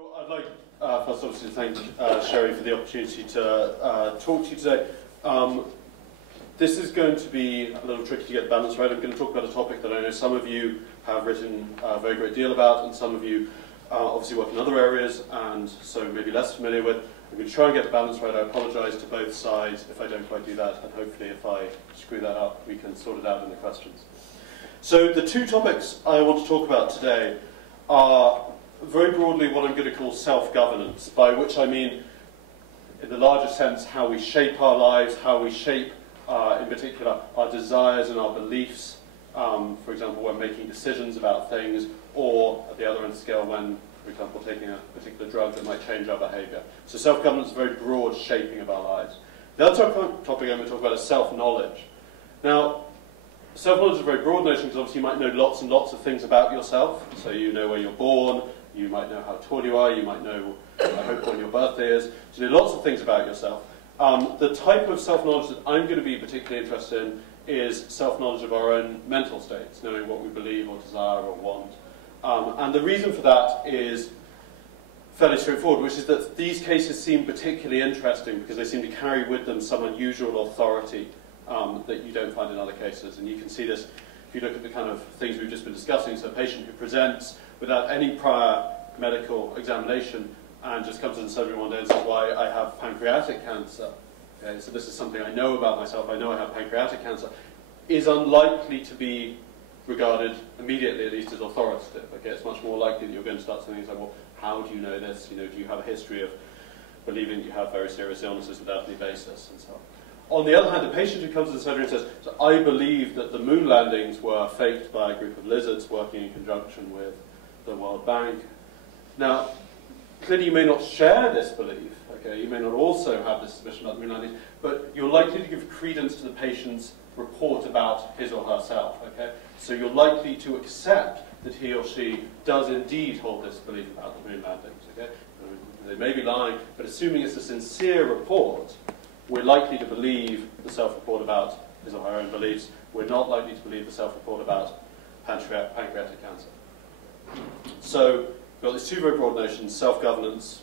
So I'd like first obviously to thank Sherry for the opportunity to talk to you today. This is going to be a little tricky to get the balance right. I'm going to talk about a topic that I know some of you have written a very great deal about, and some of you obviously work in other areas, and so maybe less familiar with. I'm going to try and get the balance right. I apologise to both sides if I don't quite do that, and hopefully if I screw that up, we can sort it out in the questions. So the two topics I want to talk about today are very broadly what I'm going to call self-governance, by which I mean, in the larger sense, how we shape our lives, how we shape, in particular, our desires and our beliefs, for example, when making decisions about things, or at the other end of the scale when, for example, taking a particular drug that might change our behavior. So self-governance is a very broad shaping of our lives. The other topic I'm going to talk about is self-knowledge. Now, self-knowledge is a very broad notion because obviously you might know lots and lots of things about yourself. So you know where you're born, you might know how tall you are, you might know, I hope, when your birthday is. So you know lots of things about yourself. The type of self-knowledge that I'm going to be particularly interested in is self-knowledge of our own mental states, knowing what we believe or desire or want. And the reason for that is fairly straightforward, which is that these cases seem particularly interesting because they seem to carry with them some unusual authority that you don't find in other cases. And you can see this if you look at the kind of things we've just been discussing. So a patient who presents without any prior medical examination and just comes to the surgery one day and says, well, I have pancreatic cancer. Okay, so this is something I know about myself. I know I have pancreatic cancer. Is unlikely to be regarded immediately, at least, as authoritative. Okay, it's much more likely that you're going to start saying things like, well, how do you know this? You know, do you have a history of believing you have very serious illnesses without any basis, and so on. On the other hand, the patient who comes to the surgery and says, so I believe that the moon landings were faked by a group of lizards working in conjunction with the World Bank. Now, clearly you may not share this belief, okay? You may not also have this suspicion about the moon landings, but you're likely to give credence to the patient's report about his or herself, okay? So you're likely to accept that he or she does indeed hold this belief about the moon landings, okay? They may be lying, but assuming it's a sincere report, we're likely to believe the self-report about his or her own beliefs. We're not likely to believe the self-report about pancreatic cancer. So we've got these two very broad notions: self-governance,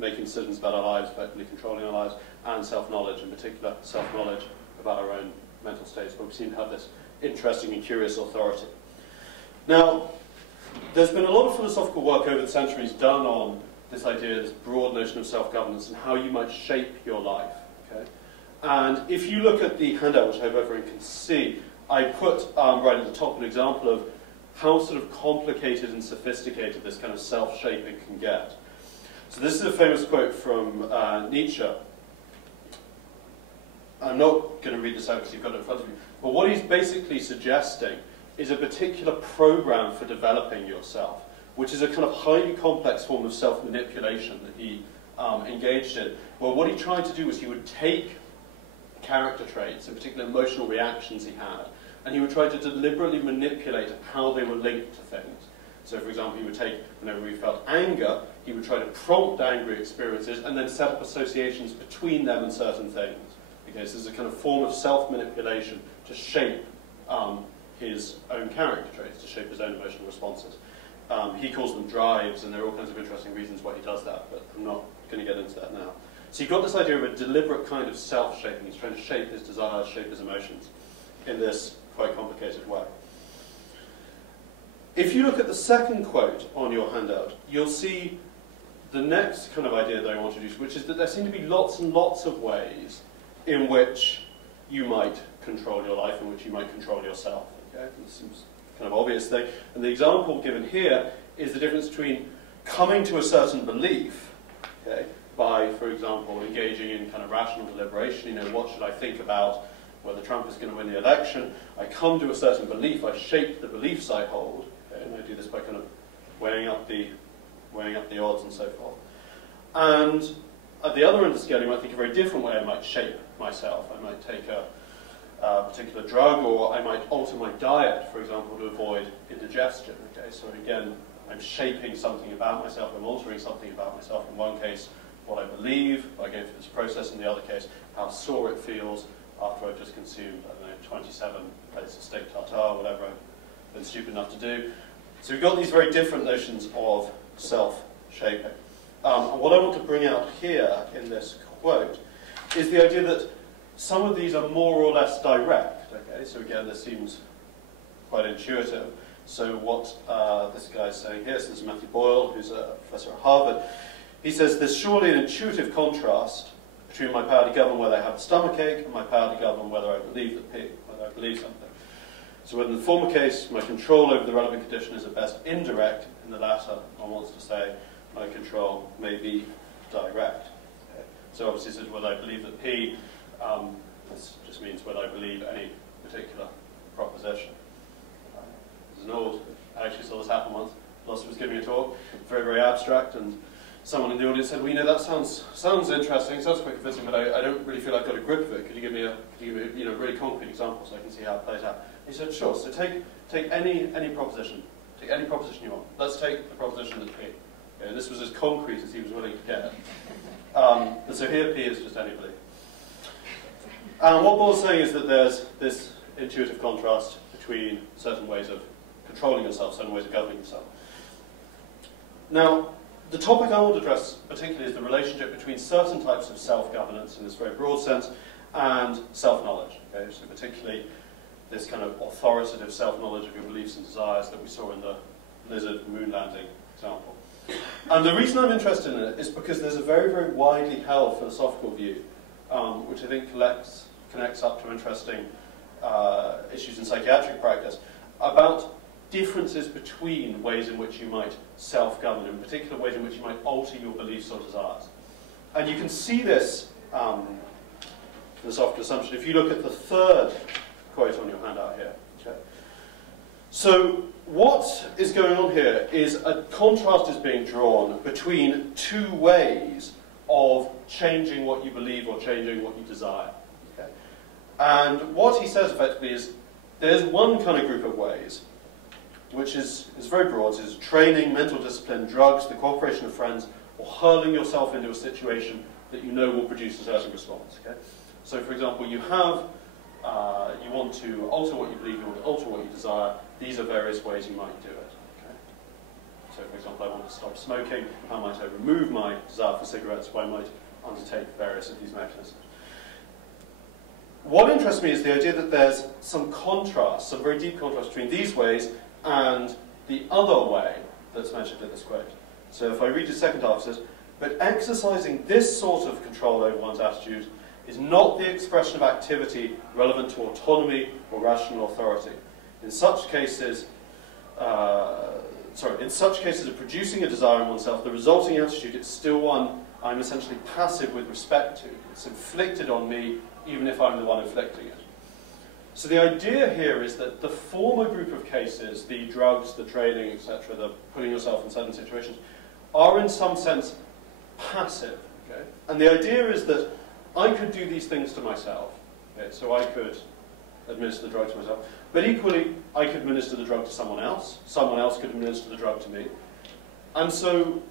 making decisions about our lives, effectively controlling our lives, and self-knowledge, in particular self-knowledge about our own mental states, where we seem to have this interesting and curious authority. Now, there's been a lot of philosophical work over the centuries done on this idea, this broad notion of self-governance, and how you might shape your life. Okay? And if you look at the handout, which I hope everyone can see, I put right at the top an example of how sort of complicated and sophisticated this kind of self-shaping can get. So this is a famous quote from Nietzsche. I'm not going to read this out because you've got it in front of you, but what he's basically suggesting is a particular program for developing yourself, which is a kind of highly complex form of self-manipulation that he engaged in. Well, what he tried to do was he would take character traits, in particular emotional reactions he had, and he would try to deliberately manipulate how they were linked to things. So, for example, he would take, whenever he felt anger, he would try to prompt angry experiences and then set up associations between them and certain things. Okay, so this is a kind of form of self-manipulation to shape his own character traits, to shape his own emotional responses. He calls them drives, and there are all kinds of interesting reasons why he does that, but I'm not going to get into that now. So you've got this idea of a deliberate kind of self-shaping. He's trying to shape his desires, shape his emotions in this quite complicated way. If you look at the second quote on your handout, you'll see the next kind of idea that I want to introduce, which is that there seem to be lots and lots of ways in which you might control your life, in which you might control yourself. Okay? This seems kind of obvious thing. And the example given here is the difference between coming to a certain belief, okay, by, for example, engaging in kind of rational deliberation. You know, what should I think about whether Trump is going to win the election? I come to a certain belief, I shape the beliefs I hold, okay, and I do this by kind of weighing up the odds and so forth. And at the other end of the scale, you might think a very different way I might shape myself. I might take a particular drug, or I might alter my diet, for example, to avoid indigestion. Okay, so again, I'm shaping something about myself, I'm altering something about myself. In one case, what I believe by going through this process. In the other case, how sore it feels after I've just consumed, I don't know, 27 plates of steak tartare, whatever I've been stupid enough to do. So we've got these very different notions of self-shaping. And what I want to bring out here in this quote is the idea that some of these are more or less direct. Okay, so again, this seems quite intuitive. So what this guy's saying here, so this is Matthew Boyle, who's a professor at Harvard. He says, there's surely an intuitive contrast between my power to govern whether I have a stomachache and my power to govern whether I believe something. So in the former case, my control over the relevant condition is at best indirect. In the latter, one wants to say my control may be direct. Okay. So obviously, this is whether I believe that P, this just means whether I believe any particular proposition. There's an old, I actually saw this happen once. Philosopher was giving a talk, very, very abstract, and someone in the audience said, well, you know, that sounds interesting, sounds quite convincing, but I don't really feel I've got a grip of it. Could you give me a really concrete example so I can see how it plays out? He said, sure, so take any proposition. Take any proposition you want. Let's take the proposition that P. Okay, this was as concrete as he was willing to get. And so here P is just any belief. And what Boyle's saying is that there's this intuitive contrast between certain ways of controlling yourself, certain ways of governing yourself. Now, the topic I want to address particularly is the relationship between certain types of self-governance in this very broad sense and self-knowledge. Okay? So particularly this kind of authoritative self-knowledge of your beliefs and desires that we saw in the lizard moon landing example. And the reason I'm interested in it is because there's a very, very widely held philosophical view, which I think connects up to interesting issues in psychiatric practice, about differences between ways in which you might self-govern, in particular ways in which you might alter your beliefs or desires. And you can see this philosophical assumption if you look at the third quote on your handout here. Okay. So what is going on here is a contrast is being drawn between two ways of changing what you believe or changing what you desire. Okay. And what he says effectively is there's one kind of group of ways which is very broad. It's training, mental discipline, drugs, the cooperation of friends, or hurling yourself into a situation that you know will produce a certain response. Okay? So, for example, you want to alter what you believe, you want to alter what you desire. These are various ways you might do it. Okay? So, for example, I want to stop smoking. How might I remove my desire for cigarettes? Well, I might undertake various of these mechanisms. What interests me is the idea that there's some contrast, some very deep contrast between these ways and the other way that's mentioned in this quote. So if I read the second half, it says, but exercising this sort of control over one's attitude is not the expression of activity relevant to autonomy or rational authority. In such cases of producing a desire in oneself, the resulting attitude is still one I'm essentially passive with respect to. It's inflicted on me, even if I'm the one inflicting it. So the idea here is that the former group of cases, the drugs, the training, etc., the putting yourself in certain situations, are in some sense passive. Okay? And the idea is that I could do these things to myself. Okay? So I could administer the drug to myself. But equally, I could administer the drug to someone else. Someone else could administer the drug to me. And so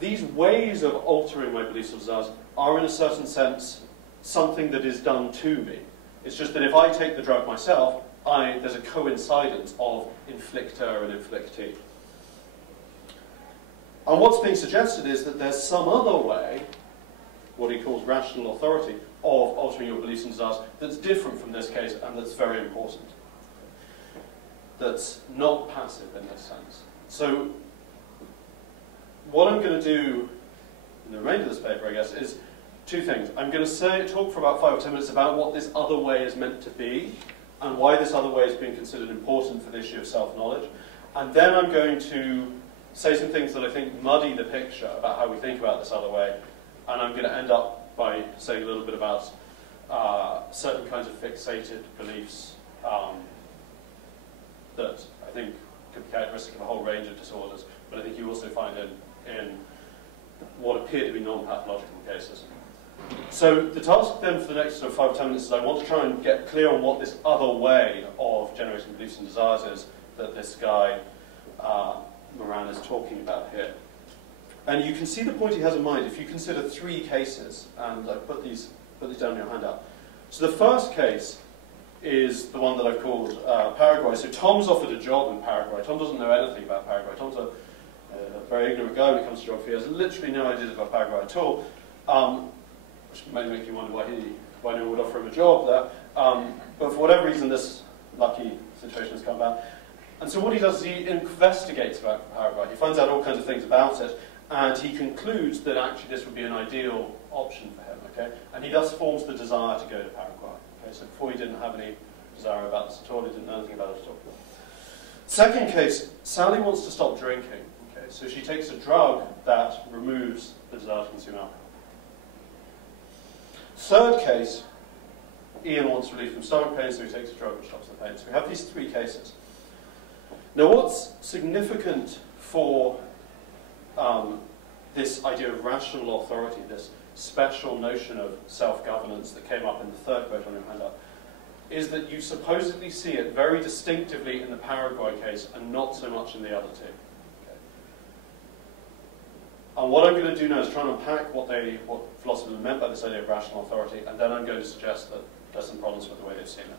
these ways of altering my beliefs or desires are in a certain sense something that is done to me. It's just that if I take the drug myself, there's a coincidence of inflictor and inflictee. And what's being suggested is that there's some other way, what he calls rational authority, of altering your beliefs and desires that's different from this case and that's very important. That's not passive in this sense. So what I'm going to do in the remainder of this paper, I guess, is two things. I'm going to talk for about 5 or 10 minutes about what this other way is meant to be and why this other way is being considered important for the issue of self-knowledge. And then I'm going to say some things that I think muddy the picture about how we think about this other way. And I'm going to end up by saying a little bit about certain kinds of fixated beliefs that I think could be characteristic of a whole range of disorders, but I think you also find in what appear to be non-pathological cases. So the task then for the next 5 or 10 minutes is I want to try and get clear on what this other way of generating beliefs and desires is that this guy, Moran, is talking about here. And you can see the point he has in mind if you consider 3 cases, and I put these down in your handout. So the first case is the one that I've called Paraguay. So Tom's offered a job in Paraguay. Tom doesn't know anything about Paraguay. Tom's a a very ignorant guy when it comes to geography, has literally no idea about Paraguay at all, which may make you wonder why no one would offer him a job there. But for whatever reason, this lucky situation has come about. And so what he does is he investigates about Paraguay. He finds out all kinds of things about it, and he concludes that actually this would be an ideal option for him. Okay? And he thus forms the desire to go to Paraguay. Okay? So before he didn't have any desire about this at all, he didn't know anything about it at all. Second case, Sally wants to stop drinking. Okay? So she takes a drug that removes the desire to consume alcohol. Third case, Ian wants relief from stomach pain, so he takes a drug which stops the pain. So we have these three cases. Now what's significant for this idea of rational authority, this special notion of self-governance that came up in the third quote on your handout, is that you supposedly see it very distinctively in the Paraguay case and not so much in the other two. Okay. And what I'm going to do now is try and unpack what philosophers meant by this idea of rational authority, and then I'm going to suggest that there's some problems with the way they've seen it.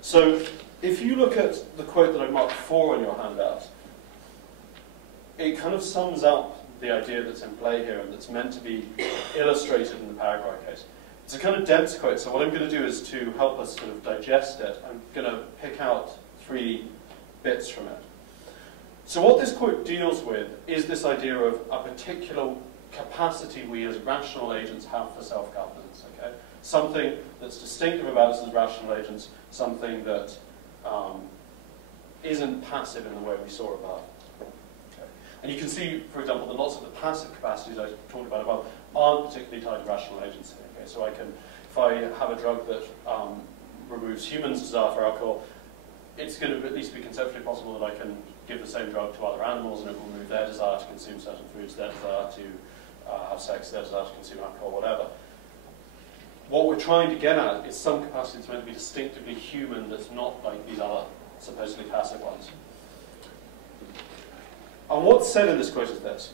So if you look at the quote that I've marked 4 on your handout, it kind of sums up the idea that's in play here and that's meant to be illustrated in the Paraguay case. It's a kind of dense quote, so what I'm going to do is to help us sort of digest it, I'm going to pick out 3 bits from it. So what this quote deals with is this idea of a particular capacity we as rational agents have for self-governance. Okay? Something that's distinctive about us as rational agents, something that isn't passive in the way we saw above. Okay. And you can see, for example, that lots of the passive capacities I talked about above aren't particularly tied to rational agency. Okay? So if I have a drug that removes humans' desire for alcohol, it's going to at least be conceptually possible that I can give the same drug to other animals and it will remove their desire to consume certain foods, their desire to have sex, their desire to consume alcohol, whatever. What we're trying to get at is some capacity that's meant to be distinctively human that's not like these other supposedly passive ones. And what's said in this quote is this.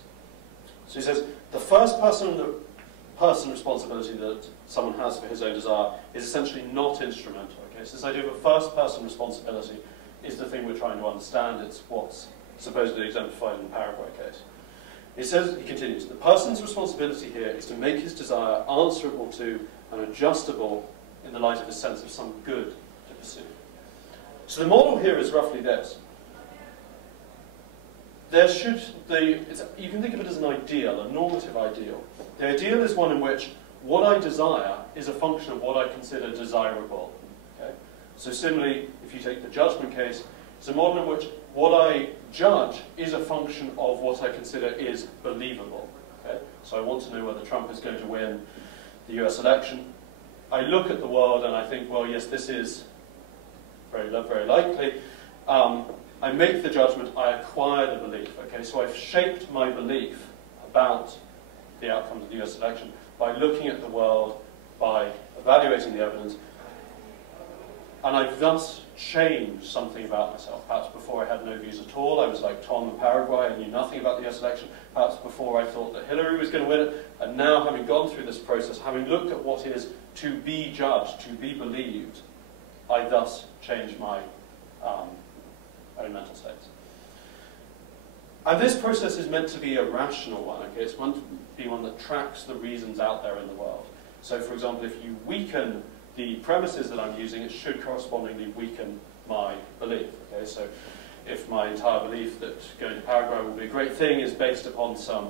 So he says, the first person responsibility that someone has for his own desire is essentially not instrumental. Okay? So this idea of a first person responsibility is the thing we're trying to understand. It's what's supposedly exemplified in the Paraguay case. He says, he continues, the person's responsibility here is to make his desire answerable to and adjustable in the light of his sense of some good to pursue. So the model here is roughly this. You can think of it as an ideal, a normative ideal. The ideal is one in which what I desire is a function of what I consider desirable. Okay? So similarly, if you take the judgment case, it's a model in which what I judge is a function of what I consider is believable. Okay? So I want to know whether Trump is going to win the US election. I look at the world and I think, well, yes, this is very, very likely. I make the judgment, I acquire the belief. Okay? So I've shaped my belief about the outcome of the US election by looking at the world, by evaluating the evidence, and I've thus changed something about myself. Perhaps before I had no views at all, I was like Tom in Paraguay, I knew nothing about the US election. Perhaps before I thought that Hillary was going to win it, and now having gone through this process, having looked at what is to be judged, to be believed, I thus change my own mental states. And this process is meant to be a rational one. Okay? It's meant to be one that tracks the reasons out there in the world. So for example, if you weaken the premises that I'm using, it should correspondingly weaken my belief. Okay? So if my entire belief that going to Paraguay will be a great thing is based upon some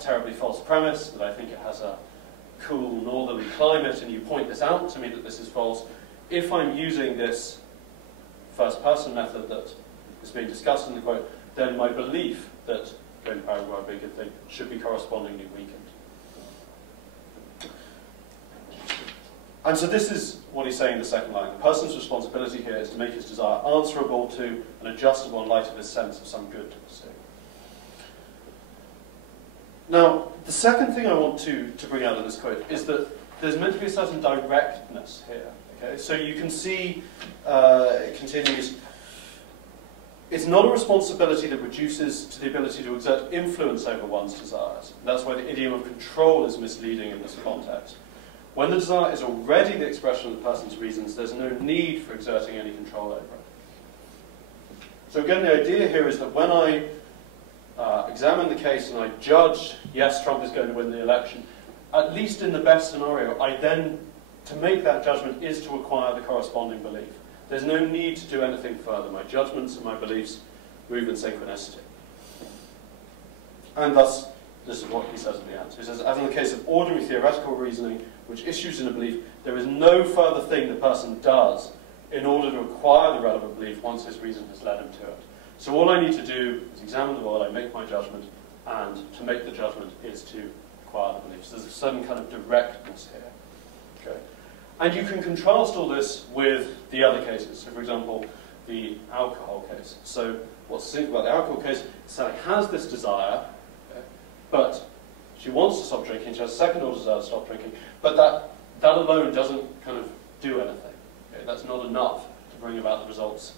terribly false premise, that I think it has a cool northerly climate, and you point this out to me that this is false, if I'm using this first-person method that is being discussed in the quote, then my belief that going to Paraguay will be a good thing should be correspondingly weakened. And so this is what he's saying in the second line. The person's responsibility here is to make his desire answerable to and adjustable in light of his sense of some good to pursue. Now, the second thing I want to bring out of this quote is that there's meant to be a certain directness here. Okay? So you can see, it continues, it's not a responsibility that reduces to the ability to exert influence over one's desires. That's why the idiom of control is misleading in this context. When the desire is already the expression of the person's reasons, there's no need for exerting any control over it. So again, the idea here is that when I examine the case and I judge, yes, Trump is going to win the election, at least in the best scenario, I then, to make that judgment, is to acquire the corresponding belief. There's no need to do anything further. My judgments and my beliefs move in synchronicity. And thus, this is what he says at the end. He says, as in the case of ordinary theoretical reasoning, which issues in a belief, there is no further thing the person does in order to acquire the relevant belief once his reason has led him to it. So all I need to do is examine the world, I make my judgment, and to make the judgment is to acquire the beliefs. There's a certain kind of directness here. Okay? And you can contrast all this with the other cases. So for example, the alcohol case. So what's interesting about the alcohol case, Sally has this desire, okay, but she wants to stop drinking, she has a second order desire to stop drinking, but that alone doesn't kind of do anything. Okay? That's not enough to bring about the results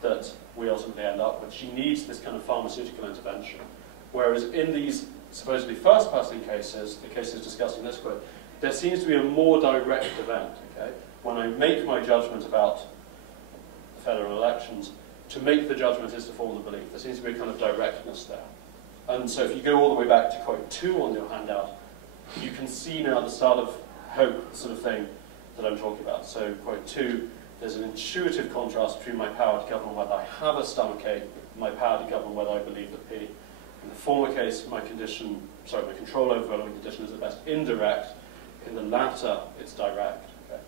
that we ultimately end up with. She needs this kind of pharmaceutical intervention. Whereas in these supposedly first-person cases, the cases discussed in this quote, there seems to be a more direct event. Okay? When I make my judgment about the federal elections, to make the judgment is to form the belief. There seems to be a kind of directness there. And so if you go all the way back to quote 2 on your handout, you can see now the start of hope, the sort of thing that I'm talking about. So quote 2, there's an intuitive contrast between my power to govern whether I have a stomachache and my power to govern whether I believe the P. In the former case, my control over relevant condition is at best indirect. In the latter, it's direct. Okay?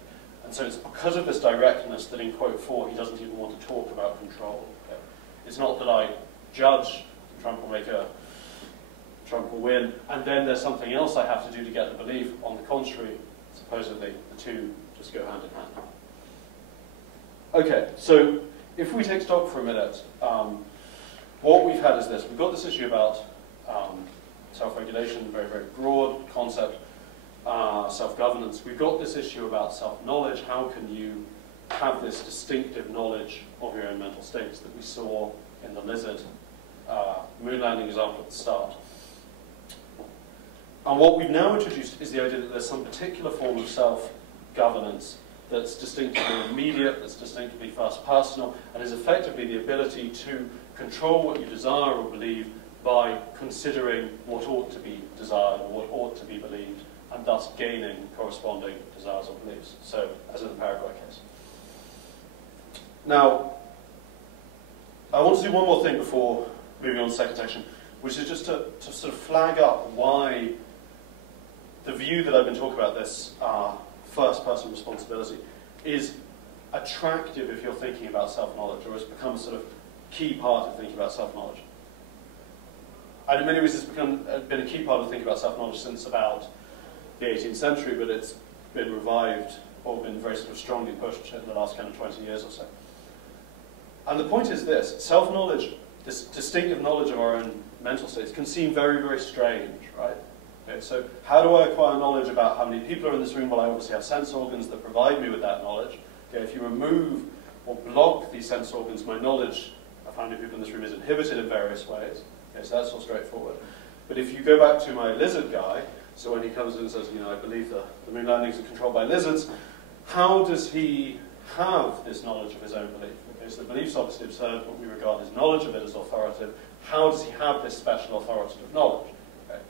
And so it's because of this directness that in quote 4, he doesn't even want to talk about control. Okay? It's not that I judge Trump will win, and then there's something else I have to do to get the belief. On the contrary, supposedly, the two just go hand in hand. Okay, so if we take stock for a minute, what we've had is this. We've got this issue about self-regulation, very, very broad concept, self-governance. We've got this issue about self-knowledge. How can you have this distinctive knowledge of your own mental states that we saw in the lizard moon landing example at the start? And what we've now introduced is the idea that there's some particular form of self-governance that's distinctively immediate, that's distinctively first-personal, and is effectively the ability to control what you desire or believe by considering what ought to be desired or what ought to be believed, and thus gaining corresponding desires or beliefs. So, as in the Paraguay case. Now, I want to do one more thing before moving on to the second section, which is just to sort of flag up why the view that I've been talking about, this first-person responsibility, is attractive if you're thinking about self-knowledge, or has become a sort of key part of thinking about self-knowledge. And in many ways it's been a key part of thinking about self-knowledge since about the 18th century, but it's been revived or been very sort of strongly pushed in the last kind of 20 years or so. And the point is this: self-knowledge, this distinctive knowledge of our own mental states, can seem very, very strange, right? Okay, so how do I acquire knowledge about how many people are in this room? Well, I obviously have sense organs that provide me with that knowledge. Okay, if you remove or block these sense organs, my knowledge of how many people in this room is inhibited in various ways. Okay, so that's all straightforward. But if you go back to my lizard guy, so when he comes in and says, you know, I believe the moon landings are controlled by lizards, how does he have this knowledge of his own belief? Okay, so the belief's obviously observed, what we regard as knowledge of it as authoritative. How does he have this special authoritative knowledge? Okay.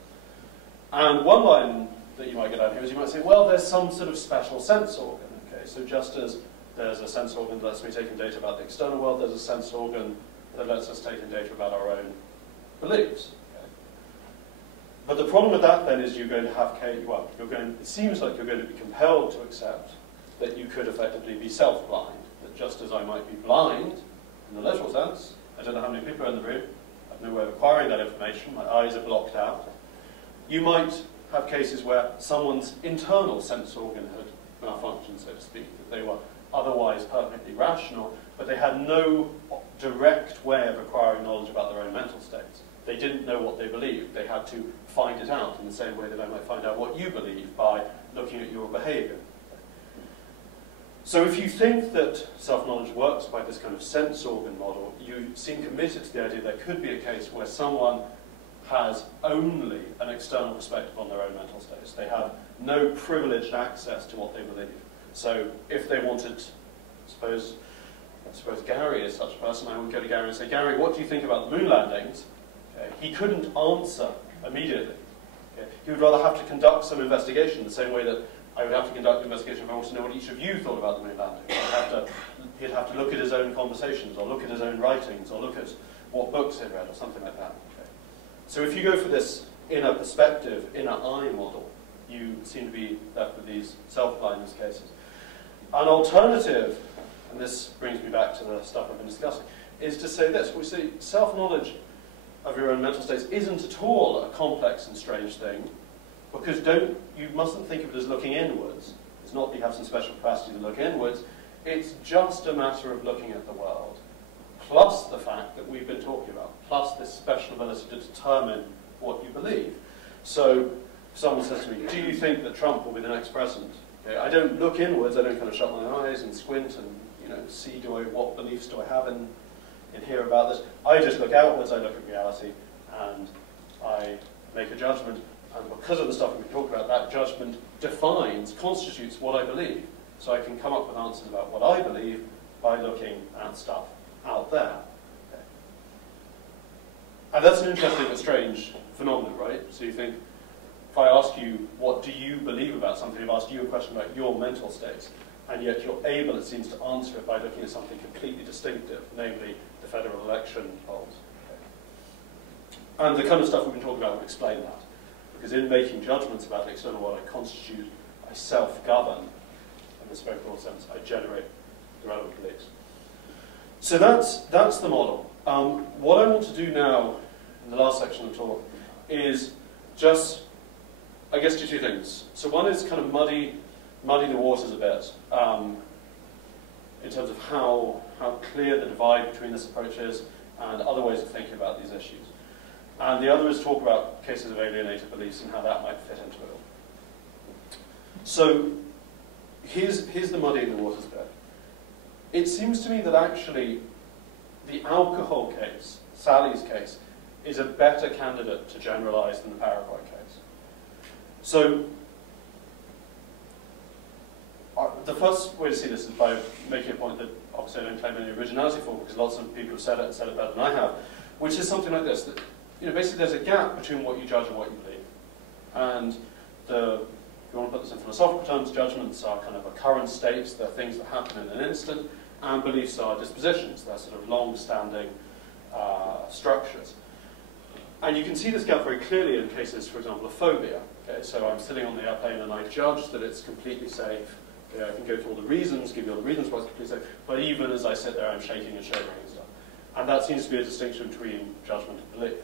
And one line that you might get out here is you might say, well, there's some sort of special sense organ. Okay, so just as there's a sense organ that lets me take in data about the external world, there's a sense organ that lets us take in data about our own beliefs. Okay. But the problem with that then is you're going to have, well, it seems like you're going to be compelled to accept that you could effectively be self-blind. That just as I might be blind, in the literal sense, I don't know how many people are in the room, I have no way of acquiring that information, my eyes are blocked out. You might have cases where someone's internal sense organ had malfunctioned, so to speak, that they were otherwise perfectly rational, but they had no direct way of acquiring knowledge about their own mental states. They didn't know what they believed. They had to find it out in the same way that I might find out what you believe by looking at your behavior. So if you think that self-knowledge works by this kind of sense organ model, you seem committed to the idea there could be a case where someone has only an external perspective on their own mental states. They have no privileged access to what they believe. So if they wanted, suppose Gary is such a person, I would go to Gary and say, Gary, what do you think about the moon landings? Okay? He couldn't answer immediately. Okay? He would rather have to conduct some investigation, the same way that I would have to conduct an investigation if I want to know what each of you thought about the moon landing. He'd have to look at his own conversations, or look at his own writings, or look at what books he'd read, or something like that. Okay? So if you go for this inner perspective, inner eye model, you seem to be left with these self-blindness cases. An alternative, and this brings me back to the stuff I've been discussing, is to say this. We see self-knowledge of your own mental states isn't at all a complex and strange thing, because you mustn't think of it as looking inwards. It's not that you have some special capacity to look inwards. It's just a matter of looking at the world, plus the fact that we've been talking about, plus this special ability to determine what you believe. So if someone says to me, do you think that Trump will be the next president? Okay, I don't look inwards, I don't kind of shut my eyes and squint and see what beliefs do I have in here about this. I just look outwards, I look at reality, and I make a judgment. And because of the stuff we've talked about, that judgment constitutes what I believe. So I can come up with answers about what I believe by looking at stuff out there. Okay. And that's an interesting but strange phenomenon, right? So you think, if I ask you, what do you believe about something, I've asked you a question about your mental states, and yet you're able, it seems, to answer it by looking at something completely distinctive, namely the federal election polls. Okay. And the kind of stuff we've been talking about would explain that. Because in making judgments about the external world, I constitute, I self-govern, in this very broad sense, I generate the relevant beliefs. So that's the model. What I want to do now, in the last section of the talk, is just, I guess, do two things. So one is kind of muddy the waters a bit, in terms of how clear the divide between this approach is and other ways of thinking about these issues. And the other is talk about cases of alienated beliefs and how that might fit into it all. So here's the muddying the waters bit. It seems to me that actually the alcohol case, Sally's case, is a better candidate to generalize than the Paraguay case. So the first way to see this is by making a point that obviously I don't claim any originality for, because lots of people have said it and said it better than I have, which is something like this, that basically there's a gap between what you judge and what you believe. And if you want to put this in philosophical terms, judgments are kind of occurrent states, they're things that happen in an instant, and beliefs are dispositions, they're sort of long-standing structures. And you can see this gap very clearly in cases, for example, of phobia. Okay, so I'm sitting on the airplane and I judge that it's completely safe. Okay, I can go through all the reasons, give you all the reasons why it's completely safe, but even as I sit there, I'm shaking and shivering and stuff. And that seems to be a distinction between judgment and belief.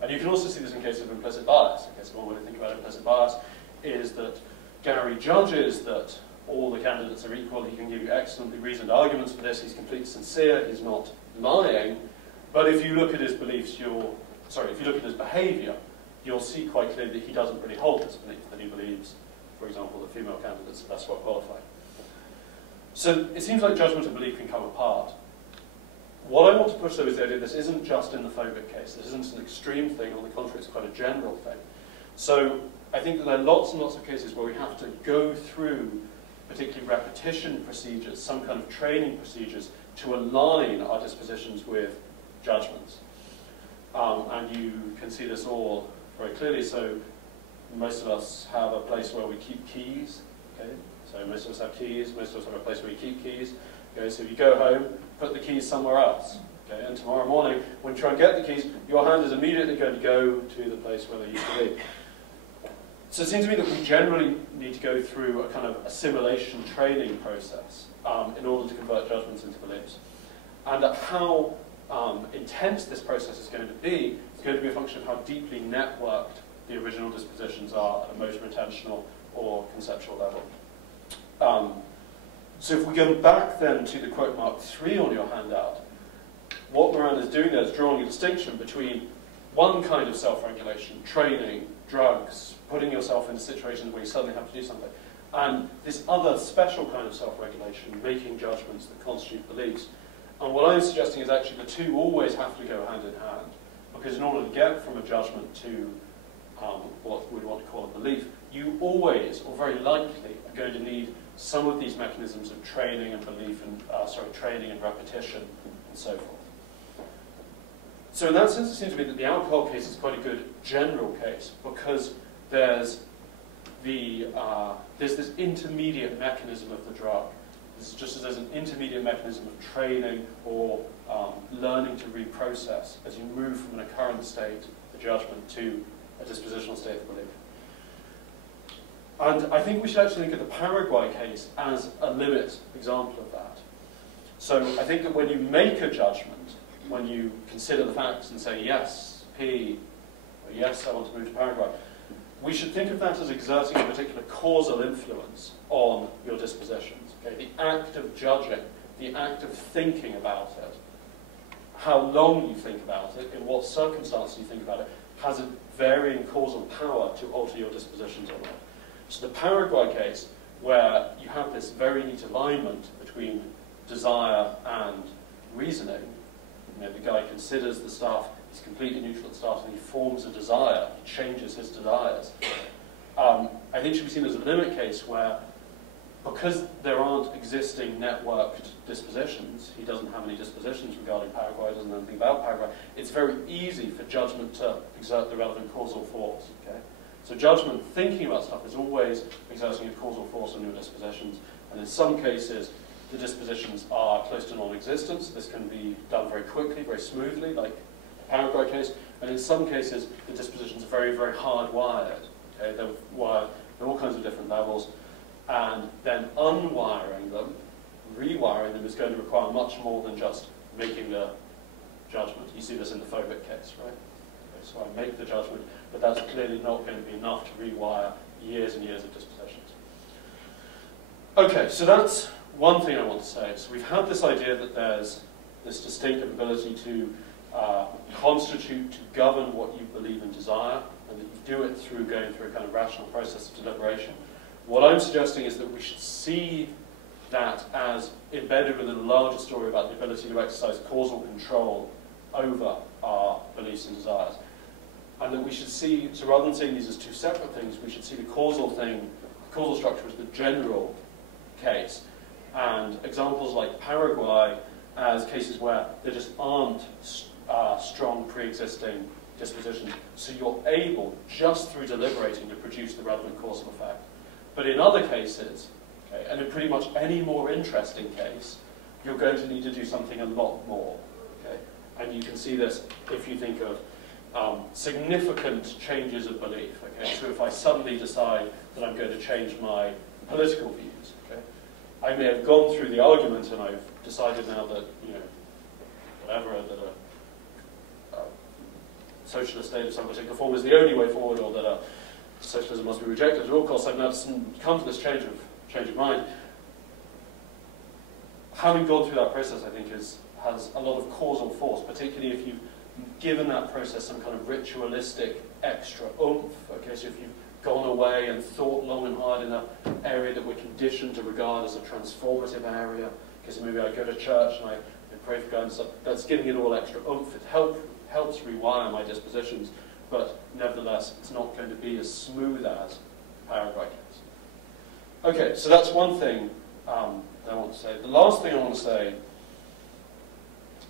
And you can also see this in case of implicit bias. Okay, so one way to think about implicit bias is that Gary judges that all the candidates are equal. He can give you excellently reasoned arguments for this. He's completely sincere. He's not lying. But if you look at his beliefs, if you look at his behaviour, you'll see quite clearly that he doesn't really hold this belief, that he believes, for example, that female candidates are best well qualified. So it seems like judgment and belief can come apart. What I want to push, though, is the idea this isn't just in the phobic case. This isn't an extreme thing. On the contrary, it's quite a general thing. So I think that there are lots and lots of cases where we have to go through particularly repetition procedures, some kind of training procedures, to align our dispositions with judgments. And you can see this all very clearly. So most of us have a place where we keep keys. Okay? So most of us have keys. Most of us have a place where we keep keys. Okay? So if you go home, put the keys somewhere else. Okay? And tomorrow morning, when you try and get the keys, your hand is immediately going to go to the place where they used to be. So it seems to me that we generally need to go through a kind of assimilation training process in order to convert judgments into beliefs. And how intense this process is going to be a function of how deeply networked the original dispositions are at a motor, attentional, or conceptual level. So if we go back then to the quote mark 3 on your handout, what Moran is doing there is drawing a distinction between one kind of self-regulation, training, drugs, putting yourself into situations where you suddenly have to do something, and this other special kind of self-regulation, making judgments that constitute beliefs. And what I'm suggesting is actually the two always have to go hand in hand, because in order to get from a judgment to what we'd want to call a belief, you always, or very likely, are going to need some of these mechanisms of training and belief, and training and repetition, and so forth. So in that sense, it seems to me that the alcohol case is quite a good general case, because there's this intermediate mechanism of the drug. This is just as there's an intermediate mechanism of training or learning to reprocess as you move from an occurrent state, the judgment, to a dispositional state of belief. And I think we should actually think of the Paraguay case as a limit example of that. So I think that when you make a judgment, when you consider the facts and say, yes, P, or yes, I want to move to Paraguay, we should think of that as exerting a particular causal influence on your dispositions. Okay? The act of judging, the act of thinking about it, how long you think about it, in what circumstances you think about it, has a varying causal power to alter your dispositions or not. So the Paraguay case, where you have this very neat alignment between desire and reasoning, you know, the guy considers the stuff, he's completely neutral at the start, and he forms a desire, he changes his desires. I think should be seen as a limit case where, because there aren't existing networked dispositions, he doesn't have any dispositions regarding Paraguay, doesn't know anything about Paraguay, it's very easy for judgment to exert the relevant causal force. Okay? So judgment, thinking about stuff, is always exerting a causal force on your dispositions, and in some cases, the dispositions are close to non-existence. This can be done very quickly, very smoothly, like the Paraguay case, and in some cases, the dispositions are very, very hardwired. Okay? They're wired at all kinds of different levels, and then unwiring them, rewiring them, is going to require much more than just making the judgment. You see this in the phobic case, right? Okay, so I make the judgment, but that's clearly not going to be enough to rewire years and years of dispositions. Okay, so that's one thing I want to say. So we've had this idea that there's this distinctive ability to constitute, to govern what you believe and desire, and that you do it through going through a kind of rational process of deliberation. What I'm suggesting is that we should see that as embedded within a larger story about the ability to exercise causal control over our beliefs and desires. And that we should see, so rather than seeing these as two separate things, we should see the causal thing, the causal structure as the general case, and examples like Paraguay as cases where there just aren't strong pre-existing dispositions. So you're able, just through deliberating, to produce the relevant causal effect. But in other cases, okay, and in pretty much any more interesting case, you're going to need to do something a lot more. Okay? And you can see this if you think of significant changes of belief. Okay? So if I suddenly decide that I'm going to change my political views, okay, I may have gone through the argument and I've decided now that, you know, whatever, that a socialist state of some particular form is the only way forward, or that socialism must be rejected at all costs. I've now come to this change of mind. Having gone through that process, I think, has a lot of causal force, particularly if you've given that process some kind of ritualistic extra oomph. Okay, so if you've gone away and thought long and hard in an area that we're conditioned to regard as a transformative area, because maybe I go to church and I pray for guidance, that's giving it all extra oomph. It helps rewire my dispositions, but nevertheless, it's not going to be as smooth as Paraguay case. Okay, so that's one thing that I want to say. The last thing I want to say,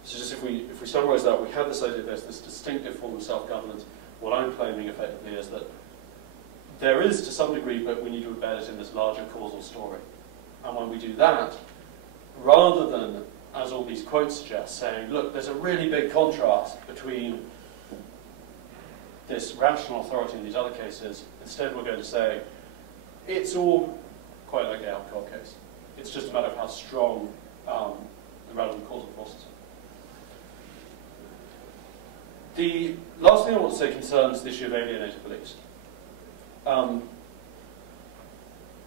so just if we summarize that, we have this idea there's this distinctive form of self-governance. What I'm claiming effectively is that there is to some degree, but we need to embed it in this larger causal story. And when we do that, rather than, as all these quotes suggest, saying, look, there's a really big contrast between this rational authority in these other cases, instead we're going to say, it's all quite like the alcohol case. It's just a matter of how strong the relevant causal forces are. The last thing I want to say concerns the issue of alienated beliefs.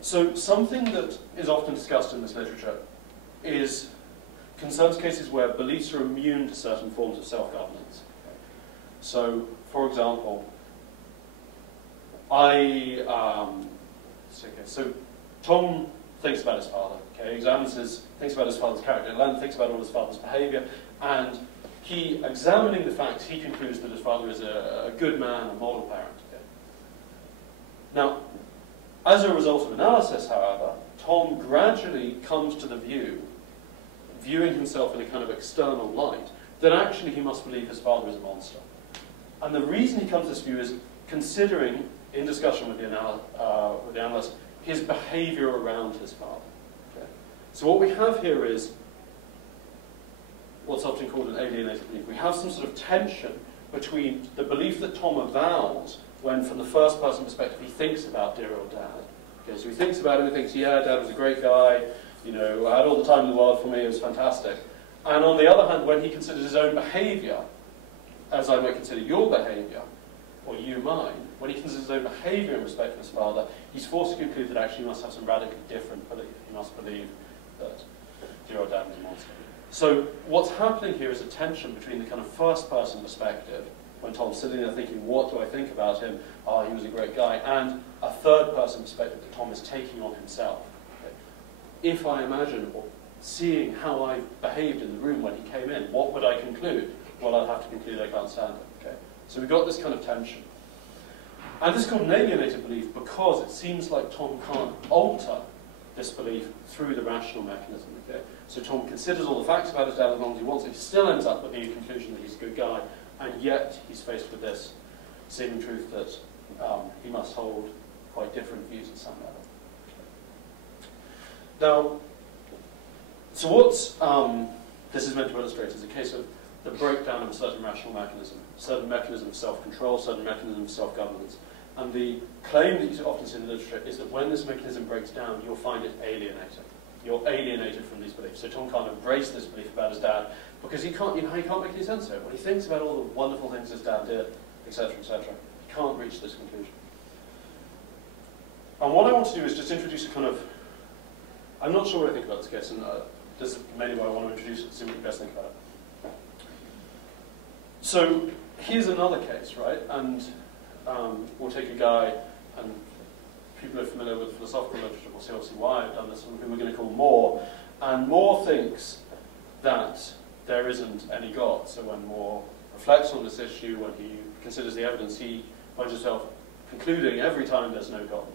So something that is often discussed in this literature concerns cases where beliefs are immune to certain forms of self-governance. So, for example, so Tom thinks about his father, okay, thinks about his father's character, Len thinks about all his father's behaviour, and examining the facts, he concludes that his father is a good man, a model parent. Okay? Now, as a result of analysis, however, Tom gradually comes to the view, viewing himself in a kind of external light, that actually he must believe his father is a monster. And the reason he comes to this view is considering, in discussion with the analyst, his behavior around his father. Okay? So what we have here is what's often called an alienated belief. We have some sort of tension between the belief that Tom avows when, from the first person perspective, he thinks about dear old dad. Okay, so he thinks about him and thinks, yeah, dad was a great guy, you know, I had all the time in the world for me, it was fantastic. And on the other hand, when he considers his own behavior, as I might consider your behavior, or you mine, when he considers his own behavior in respect to his father, he's forced to conclude that actually he must have some radically different belief. He must believe that dear old dad was a monster. So what's happening here is a tension between the kind of first-person perspective, when Tom's sitting there thinking, what do I think about him? Oh, he was a great guy. And a third-person perspective that Tom is taking on himself. Okay? If I imagine seeing how I behaved in the room when he came in, what would I conclude? Well, I'd have to conclude I can't stand it. Okay? So we've got this kind of tension. And this is called an alienated belief because it seems like Tom can't alter this belief through the rational mechanism. Okay? So Tom considers all the facts about his dad as long as he wants. He still ends up with the conclusion that he's a good guy, and yet he's faced with this seeming truth that he must hold quite different views at some level. Now, so what's this is meant to illustrate is a case of the breakdown of a certain rational mechanism, certain mechanism of self-control, certain mechanism of self-governance. And the claim that you often see in the literature is that when this mechanism breaks down, you'll find it alienating. You're alienated from these beliefs. So Tom can't embrace this belief about his dad because he can't, he can't make any sense of it. When he thinks about all the wonderful things his dad did, etc., he can't reach this conclusion. And what I want to do is just introduce a kind of, I'm not sure what I think about this case, and this is mainly why I want to introduce it, see what you guys think about it. So here's another case, right? And we'll take a guy, and people are familiar with philosophical literature will see obviously why I've done this, and who we're going to call Moore. And Moore thinks that there isn't any God. So when Moore reflects on this issue, when he considers the evidence, he finds himself concluding every time there's no God.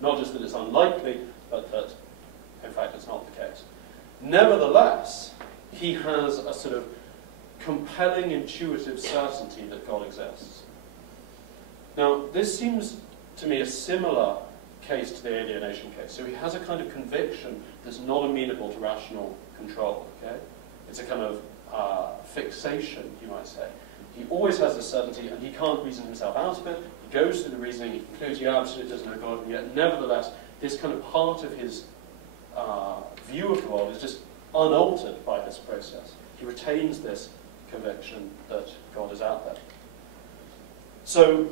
Not just that it's unlikely, but that, in fact, it's not the case. Nevertheless, he has a sort of compelling, intuitive certainty that God exists. Now, this seems to me a similar case to the alienation case. So he has a kind of conviction that's not amenable to rational control, okay? It's a kind of fixation, you might say. He always has this certainty, and he can't reason himself out of it. He goes through the reasoning, he concludes, yeah, absolutely, there's no God, and yet, nevertheless, this kind of part of his view of God is just unaltered by this process. He retains this conviction that God is out there. So,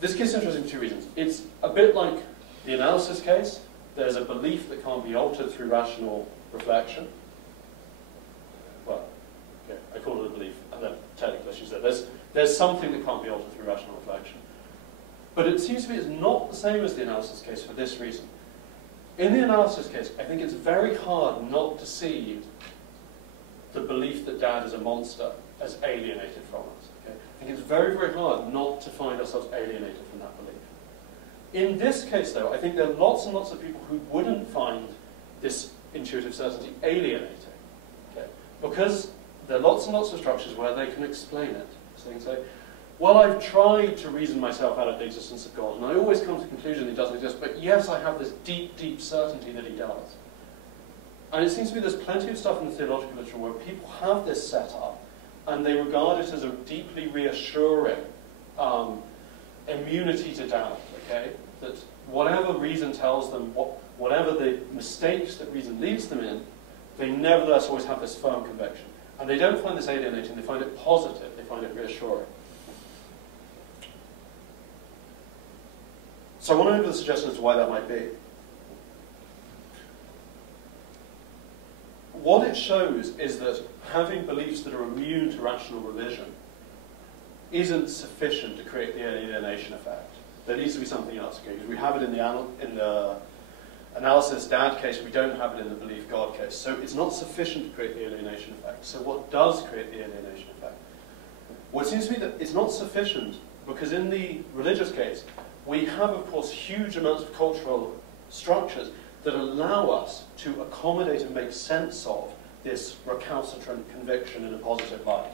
this case is interesting for two reasons. It's a bit like the analysis case. There's a belief that can't be altered through rational reflection. Well, okay, I call it a belief, and then technical issues there. There's something that can't be altered through rational reflection. But it seems to me it's not the same as the analysis case for this reason. In the analysis case, I think it's very hard not to see the belief that Dad is a monster as alienated from us. Okay? I think it's very, very hard not to find ourselves alienated from that belief. In this case, though, I think there are lots and lots of people who wouldn't find this intuitive certainty alienating. Okay? Because there are lots and lots of structures where they can explain it. So they can say, well, I've tried to reason myself out of the existence of God, and I always come to the conclusion that he doesn't exist, but yes, I have this deep, deep certainty that he does. And it seems to me there's plenty of stuff in the theological literature where people have this set up, and they regard it as a deeply reassuring immunity to doubt, okay? That whatever reason tells them, whatever the mistakes that reason leads them in, they nevertheless always have this firm conviction. And they don't find this alienating, they find it positive, they find it reassuring. So I want to move to the suggestion as to why that might be. What it shows is that having beliefs that are immune to rational revision isn't sufficient to create the alienation effect. There needs to be something else. Okay? We have it in the analysis Dad case, we don't have it in the belief God case. So it's not sufficient to create the alienation effect. So what does create the alienation effect? Well, it seems to me that it's not sufficient because in the religious case, we have, of course, huge amounts of cultural structures that allow us to accommodate and make sense of this recalcitrant conviction in a positive light.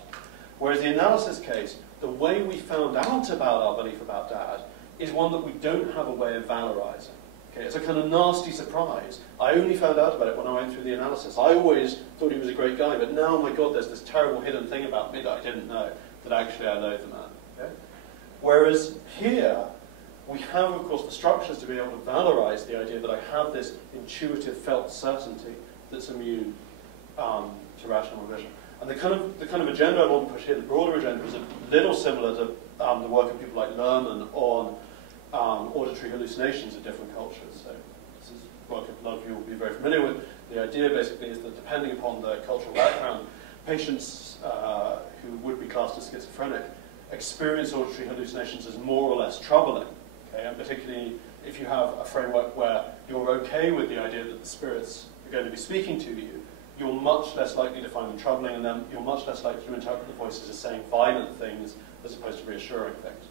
Whereas the analysis case, the way we found out about our belief about Dad is one that we don't have a way of valorizing. Okay, it's a kind of nasty surprise. I only found out about it when I went through the analysis. I always thought he was a great guy, but now, my God, there's this terrible hidden thing about me that I didn't know, that actually I know the man. Okay? Whereas here, we have, of course, the structures to be able to valorize the idea that I have this intuitive felt certainty that's immune to rational revision. And the kind of agenda I want to push here, the broader agenda, is a little similar to the work of people like Lerman on auditory hallucinations in different cultures. So this is work a lot of you will be very familiar with. The idea basically is that depending upon the cultural background, patients who would be classed as schizophrenic experience auditory hallucinations as more or less troubling. Okay? And particularly if you have a framework where you're okay with the idea that the spirits are going to be speaking to you, you're much less likely to find them troubling, and then you're much less likely to interpret the voices as saying violent things as opposed to reassuring things.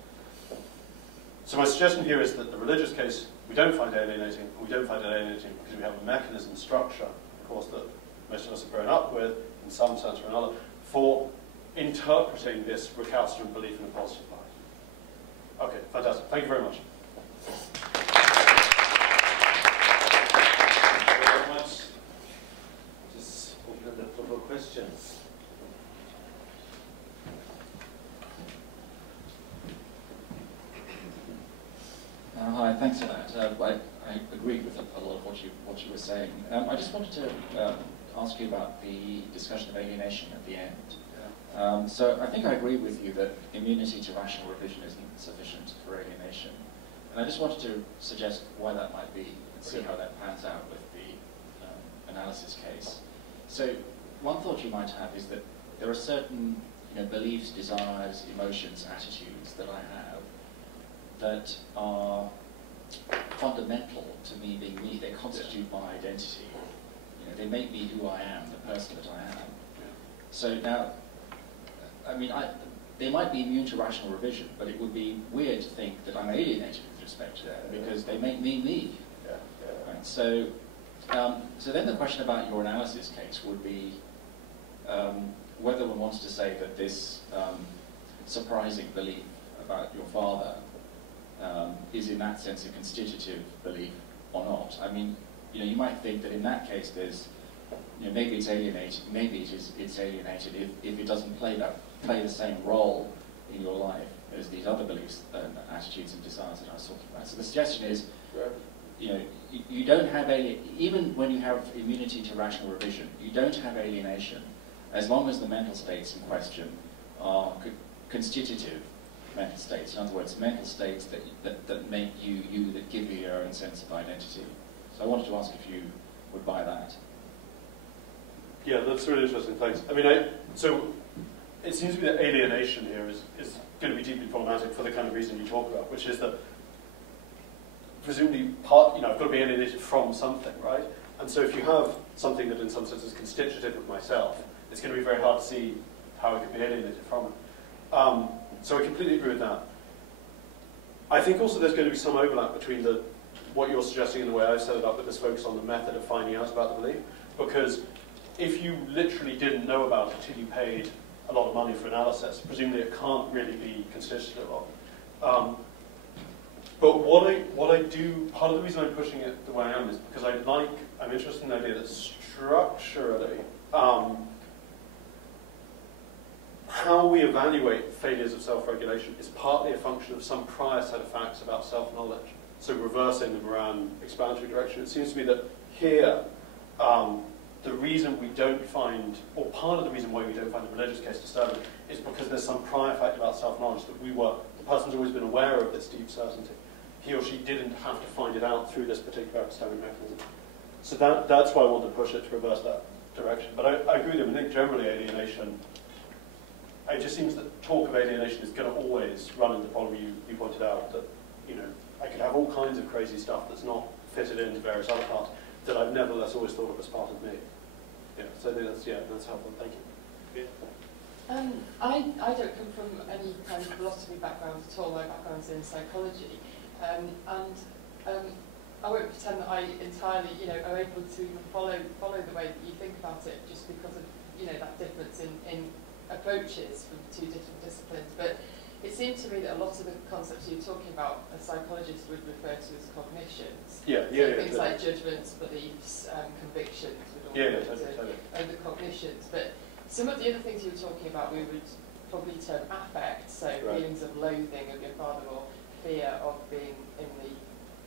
So my suggestion here is that the religious case, we don't find alienating. We don't find it alienating because we have a mechanism, structure, of course, that most of us have grown up with, in some sense or another, for interpreting this recalcitrant belief in a positive light. Okay, fantastic. Thank you very much. Thank you very much. Just open the floor for questions. Hi, thanks for that. I agreed with a lot of what you were saying. I just wanted to ask you about the discussion of alienation at the end. So I think I agree with you that immunity to rational revision isn't sufficient for alienation. And I just wanted to suggest why that might be and see how that pans out with the analysis case. So one thought you might have is that there are certain beliefs, desires, emotions, attitudes that I have that are fundamental to me being me. They constitute my identity. They make me who I am, the person that I am. So now, I mean, they might be immune to rational revision, but it would be weird to think that I'm alienated with respect to them because they make me me. Right? So then the question about your analysis case would be whether one wants to say that this surprising belief about your father is in that sense a constitutive belief or not. I mean, you might think that in that case there's, maybe it's alienated. Maybe it's alienated if it doesn't play the same role in your life as these other beliefs, attitudes, and desires that I was talking about. So the suggestion is, you don't have even when you have immunity to rational revision, you don't have alienation as long as the mental states in question are constitutive mental states. In other words, mental states that make you, that give you your own sense of identity. So I wanted to ask if you would buy that. Yeah, that's really interesting, thanks. I mean, so it seems to me that alienation here is going to be deeply problematic for the kind of reason you talk about, which is that presumably I've got to be alienated from something, right? And so if you have something that in some sense is constitutive of myself, it's going to be very hard to see how I could be alienated from it. So I completely agree with that. I think also there's going to be some overlap between what you're suggesting and the way I've set it up with this focus on the method of finding out about the belief. Because if you literally didn't know about it until you paid a lot of money for analysis, presumably it can't really be constitutive of. But what I do, part of the reason I'm pushing it the way I am is because I'm interested in the idea that structurally, how we evaluate failures of self-regulation is partly a function of some prior set of facts about self-knowledge. So reversing the Moran explanatory direction, it seems to me that here, the reason we don't find, or part of the reason why we don't find the religious case disturbing, is because there's some prior fact about self-knowledge that the person's always been aware of this deep certainty. He or she didn't have to find it out through this particular epistemic mechanism. So that's why I want to push it to reverse that direction. But I agree with him. I think generally alienation, it just seems that talk of alienation is going to always run into the problem you pointed out, that I could have all kinds of crazy stuff that's not fitted into various other parts that I've nevertheless always thought of as part of me. So I think that's helpful. Thank you. I don't come from any kind of philosophy background at all. My background's in psychology, and I won't pretend that I entirely, are able to follow the way that you think about it, just because of, that difference in approaches from two different disciplines. But it seemed to me that a lot of the concepts you're talking about, a psychologist would refer to as cognitions. Things like judgments, beliefs, convictions would all under cognitions. But some of the other things you were talking about, we would probably term affect, so feelings of loathing of your father or fear of being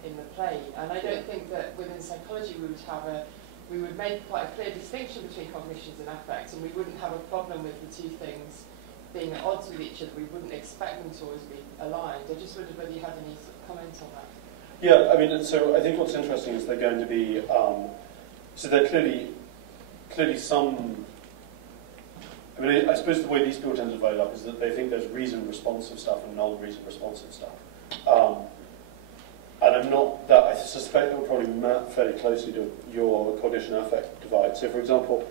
in the play. And I don't think that within psychology we would make quite a clear distinction between cognitions and affect, and we wouldn't have a problem with the two things being at odds with each other. We wouldn't expect them to always be aligned. I just wondered whether you had any sort of comment on that. Yeah, I mean, so I think what's interesting is they're going to be, so they're clearly some, I mean, I suppose the way these people tend to divide it up is that they think there's reason-responsive stuff and non-reason-responsive stuff. And I suspect that will probably map fairly closely to your cognition-affect divide. So for example,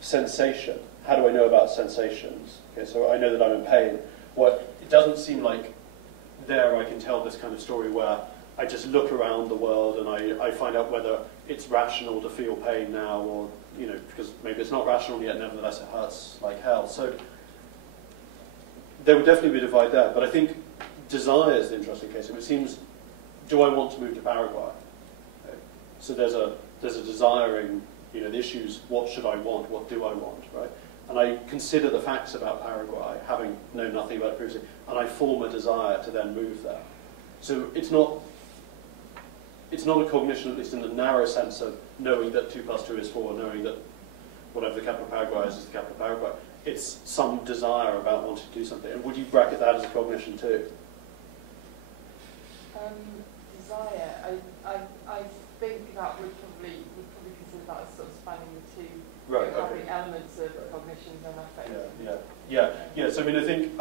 sensation. How do I know about sensations? Okay, so I know that I'm in pain. It doesn't seem like there I can tell this kind of story where I just look around the world and I find out whether it's rational to feel pain now, or, because maybe it's not rational yet, nevertheless it hurts like hell. So there would definitely be a divide there. But I think desire is the interesting case. So it seems, do I want to move to Paraguay? Okay. So there's a desiring, the issues, what should I want, what do I want, right? And I consider the facts about Paraguay, having known nothing about it previously, and I form a desire to then move there. So it's not a cognition, at least in the narrow sense of knowing that 2 + 2 is 4, knowing that whatever the capital of Paraguay is the capital of Paraguay. It's some desire about wanting to do something. And would you bracket that as a cognition too? Desire, I think that would probably consider that as sort of spanning the two. Right, having elements of cognitions and affect. Yeah. So I mean, I think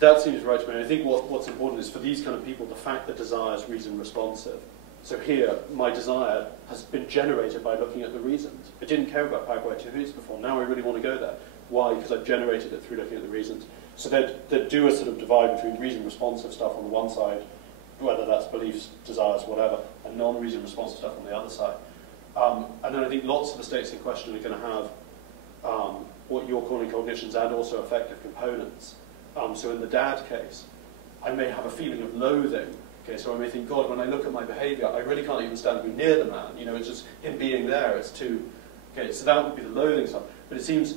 that seems right to me. I think what's important is for these kind of people, the fact that desire is reason responsive. So here, my desire has been generated by looking at the reasons. I didn't care about Paraguay 2 weeks before. Now I really want to go there. Why? Because I've generated it through looking at the reasons. So they'd do a sort of divide between reason responsive stuff on the one side, whether that's beliefs, desires, whatever, and non-reason responsive stuff on the other side. And then I think lots of the states in question are going to have what you're calling cognitions and also affective components. So in the dad case, I may have a feeling of loathing. Okay, so I may think, God, when I look at my behaviour, I really can't even stand to be near the man. It's just him being there. It's too. Okay, so that would be the loathing stuff. But it seems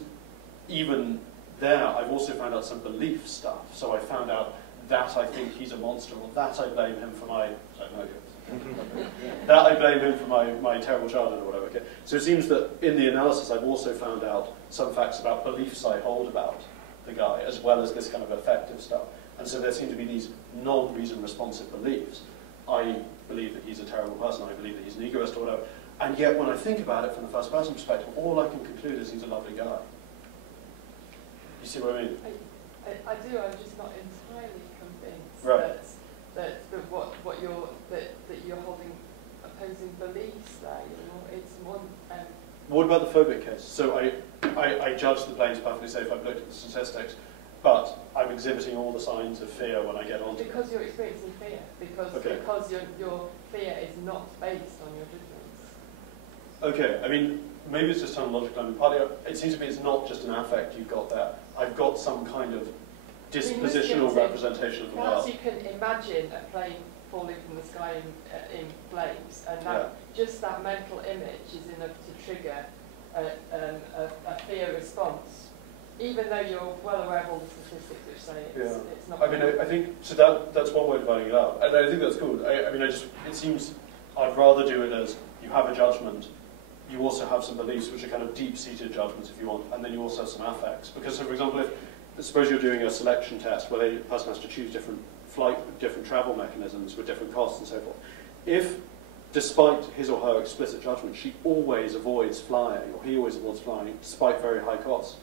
even there, I've also found out some belief stuff. So I found out that I think he's a monster, or that I blame him for my. That I blame him for my terrible childhood or whatever. Okay? So it seems that in the analysis I've also found out some facts about beliefs I hold about the guy, as well as this kind of affective stuff. And so there seem to be these non-reason responsive beliefs. I believe that he's a terrible person, I believe that he's an egoist or whatever. And yet when I think about it from the first person perspective, all I can conclude is he's a lovely guy. You see what I mean? I do, I'm just not entirely convinced right. that you're holding opposing beliefs there. It's more. What about the phobic case? So I judge the plane's perfectly safe. I've looked at the statistics, but I'm exhibiting all the signs of fear when I get onto it. Because you're experiencing fear. Because your fear is not based on your judgments. Okay. I mean, maybe it's just terminological. I mean, partly it seems to me it's not just an affect you've got there. I've got some kind of dispositional representation of the world. Perhaps you can imagine a plane falling from the sky in flames, and just that mental image is enough to trigger a fear response, even though you're well aware of all the statistics which say it's not. I mean, I think so. That's one way of dividing it up, and I think that's cool. I mean, it seems I'd rather do it as you have a judgment. You also have some beliefs which are kind of deep-seated judgments, if you want, and then you also have some affects. Because, so for example, suppose you're doing a selection test where the person has to choose different travel mechanisms with different costs and so forth. If, despite his or her explicit judgment, she always avoids flying, or he always avoids flying, despite very high costs,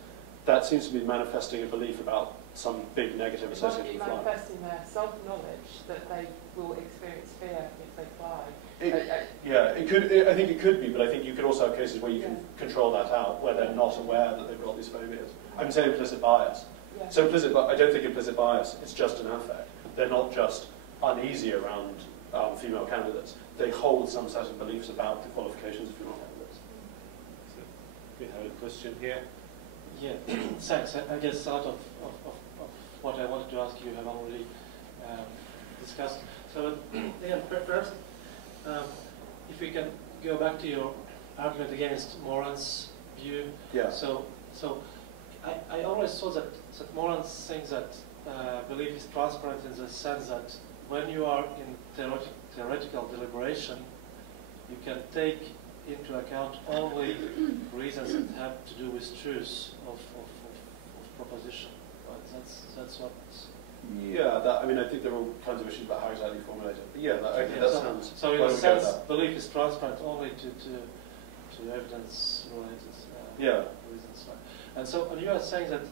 that seems to be manifesting a belief about some big negative associated with flying. It might be manifesting their self-knowledge that they will experience fear if they fly. I think it could be, but I think you could also have cases where you can control that out, where they're not aware that they've got these phobias. I'm saying implicit bias. Yeah. So I don't think implicit bias is just an affect. They're not just uneasy around female candidates. They hold some certain beliefs about the qualifications of female candidates. So we have a question here. Yeah, thanks. I guess out of what I wanted to ask you have already discussed. So again, perhaps if we can go back to your argument against Moran's view. Yeah. So I always thought that Moran thinks that belief is transparent in the sense that when you are in theoretical deliberation, you can take into account only reasons that have to do with truth of proposition. Right? That's what. Yeah, I mean, I think there are all kinds of issues about how exactly formulated. But yeah, that sounds. So in a sense, belief is transparent only to evidence-related reasons. Right? And so, and you are saying that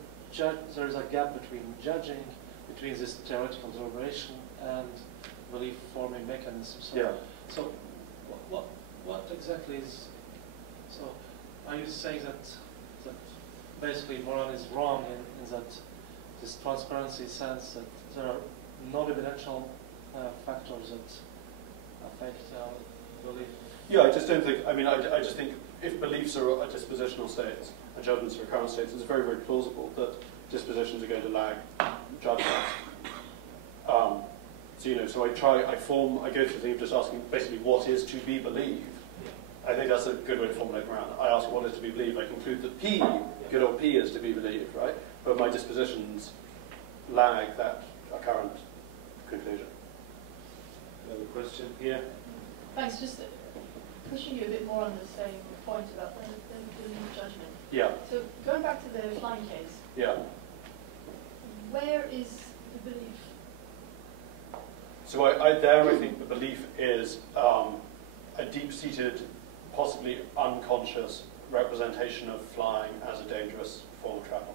there is a gap between judging, between this theoretical deliberation and belief-forming mechanism. So, yeah. So, what exactly is? So, are you saying that basically Moran is wrong in that this transparency sense that there are non-evidential factors that affect belief? Yeah, I just don't think. I mean, I just think if beliefs are dispositional states and judgments are current states, it's very, very plausible that dispositions are going to lag judgments. So you know, so I go through the thing of just asking basically what is to be believed. I think that's a good way to formulate around. I ask what is to be believed. I conclude that P, good old P, is to be believed, right? But my dispositions lag that current conclusion. Another question here. Thanks. Just pushing you a bit more on the same point about the belief judgment. Yeah. So going back to the flying case. Yeah. Where is the belief? So I think the belief is a deep-seated, possibly unconscious representation of flying as a dangerous form of travel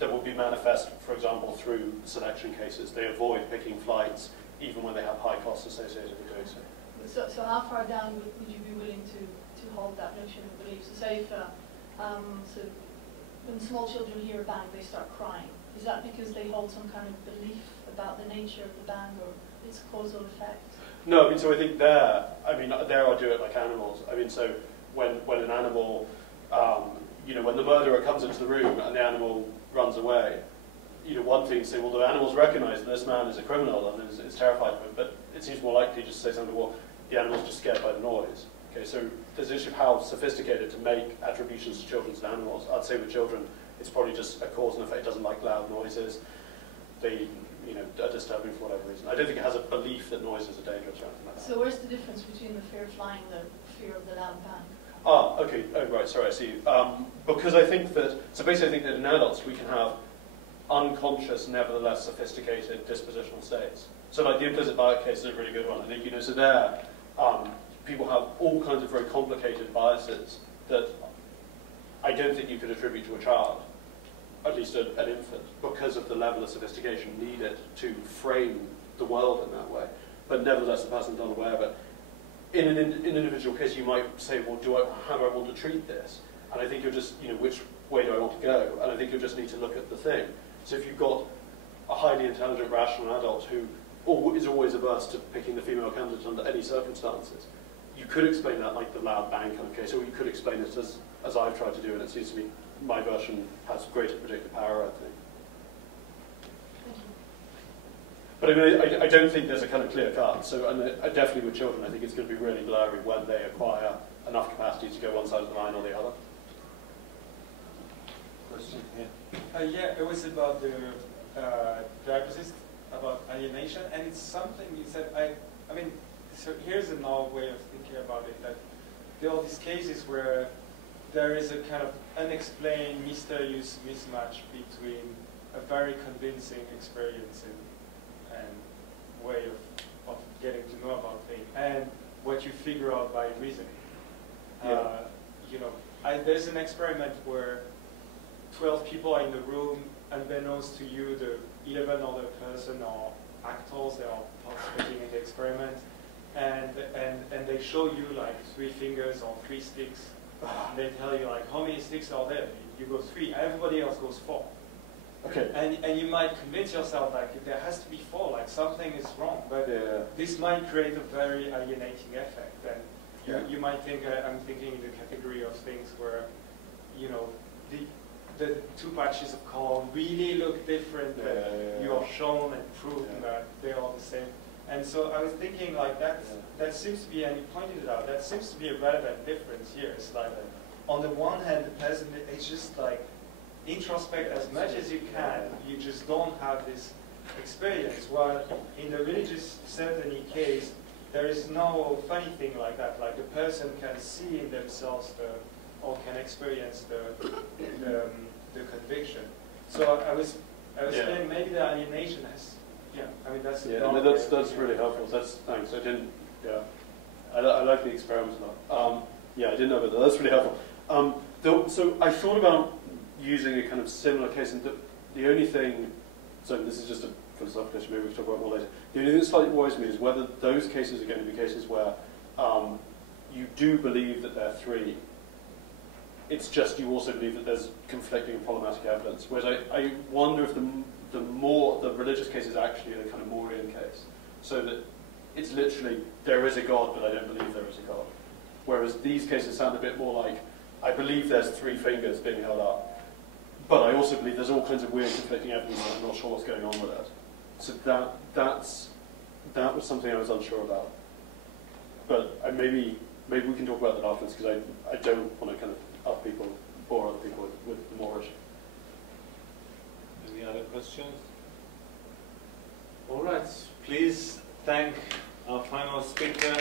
that will be manifest, for example, through selection cases. They avoid picking flights even when they have high costs associated with doing so. So how far down would you be willing to hold that notion of belief? So say if so when small children hear a bang, they start crying. Is that because they hold some kind of belief about the nature of the bang or its causal effect? No, I mean, so I think there I do it like animals. I mean, so when an animal, you know, when the murderer comes into the room and the animal runs away, you know, one thing to say, well, the animals recognize that this man is a criminal and is terrified of him, but it seems more likely just to say something, well, the animal's just scared by the noise. Okay, so there's an issue of how sophisticated to make attributions to children and animals. I'd say with children, it's probably just a cause and effect. It doesn't like loud noises. They, you know, are disturbing for whatever reason. I don't think it has a belief that noises are dangerous or anything like that. So where's the difference between the fear of flying and the fear of the loud bang? Ah, okay. Oh, right. Sorry, I see you. Because I think that, so basically I think that in adults we can have unconscious, nevertheless sophisticated dispositional states. So like the implicit bias case is a really good one. I think, you know, so there, people have all kinds of very complicated biases that I don't think you could attribute to a child, at least an infant, because of the level of sophistication needed to frame the world in that way. But nevertheless, the person's unaware of it. In an individual case, you might say, well, how do I want to treat this? And I think you'll just, you know, which way do I want to go? And I think you'll just need to look at the thing. So if you've got a highly intelligent, rational adult who is always averse to picking the female candidate under any circumstances, you could explain that like the loud bang kind of case, or you could explain it as I've tried to do, and it seems to me my version has greater predictive power, I think. But I mean, I don't think there's a kind of clear cut. So, and definitely with children, I think it's going to be really blurry when they acquire enough capacity to go one side of the line or the other. Question here. Yeah, it was about the hypothesis about alienation, and it's something you said. I mean, so here's another way of thinking about it. That there are these cases where there is a kind of unexplained, mysterious mismatch between a very convincing experience and way of getting to know about things and what you figure out by reasoning. Yeah. You know, there's an experiment where 12 people are in the room, unbeknownst to you, the 11 other person are actors, they are participating in the experiment, and they show you like 3 fingers or 3 sticks. And they tell you like how many sticks are there. You go 3, everybody else goes 4. Okay. And you might convince yourself like there has to be 4, like something is wrong, but this might create a very alienating effect. And you might think I'm thinking in the category of things where, you know, the 2 patches of color really look different. You are shown and proved that they're all the same. And so I was thinking like that seems to be, and you pointed it out, that seems to be a relevant difference here. It's like on the one hand, the person, it's just like introspect as much as you can. You just don't have this experience. While in the religious certainty case, there is no funny thing like that. Like the person can see in themselves or can experience the conviction. So I was saying maybe the alienation has. I mean that's. That's really helpful. Thanks. I didn't. I like the experiment a lot. I didn't know about that. That's really helpful. So I thought about using a kind of similar case, and the only thing. So this is just a philosophical issue. Maybe we can talk about more later. The only thing that slightly worries me is whether those cases are going to be cases where you do believe that there are 3. It's just you also believe that there's conflicting and problematic evidence. Whereas I wonder if the religious case is actually a kind of Morean case, so that it's literally there is a God, but I don't believe there is a God. Whereas these cases sound a bit more like I believe there's 3 fingers being held up, but I also believe there's all kinds of weird conflicting evidence, and I'm not sure what's going on with it. So that was something I was unsure about. But maybe we can talk about that afterwards, because I don't want to kind of bore other people with more issue. Any other questions? All right, please thank our final speaker.